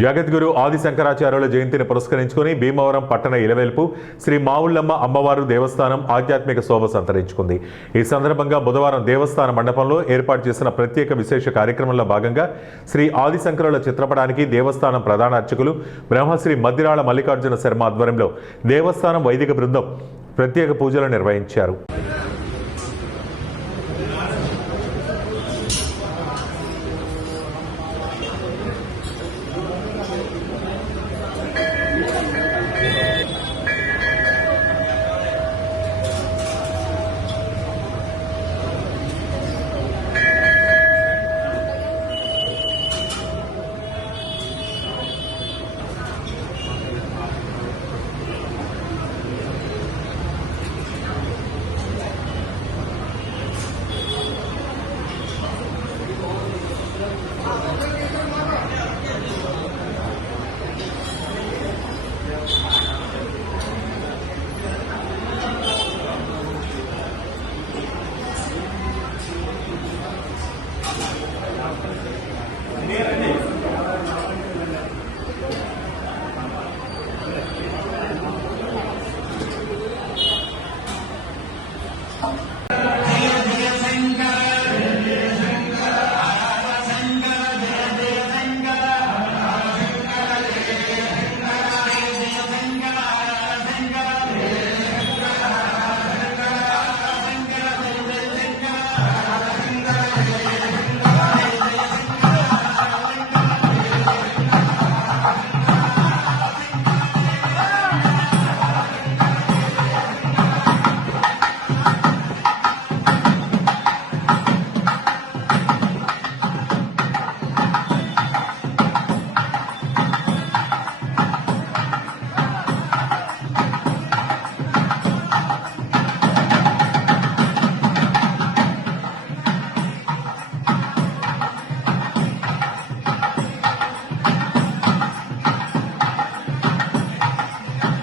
జగద్గురు ఆది శంకరాచార్యుల జయంతిని పురస్కరించుకుని భీమవరం పట్టణ ఇలవేల్పు శ్రీ మావుళ్ళమ్మ అమ్మవారు దేవస్థానం ఆధ్యాత్మిక శోభ సంతరించుకుంది. ఈ సందర్భంగా బుధవారం దేవస్థాన మండపంలో ఏర్పాటు చేసిన ప్రత్యేక విశేష కార్యక్రమంలో భాగంగా శ్రీ ఆది శంకరుల చిత్రపటానికి దేవస్థానం ప్రధాన అర్చకులు బ్రహ్మశ్రీ మద్దిరాళ మల్లికార్జున శర్మ ఆధ్వర్యంలో దేవస్థానం వైదిక బృందం ప్రత్యేక పూజలు నిర్వహించారు.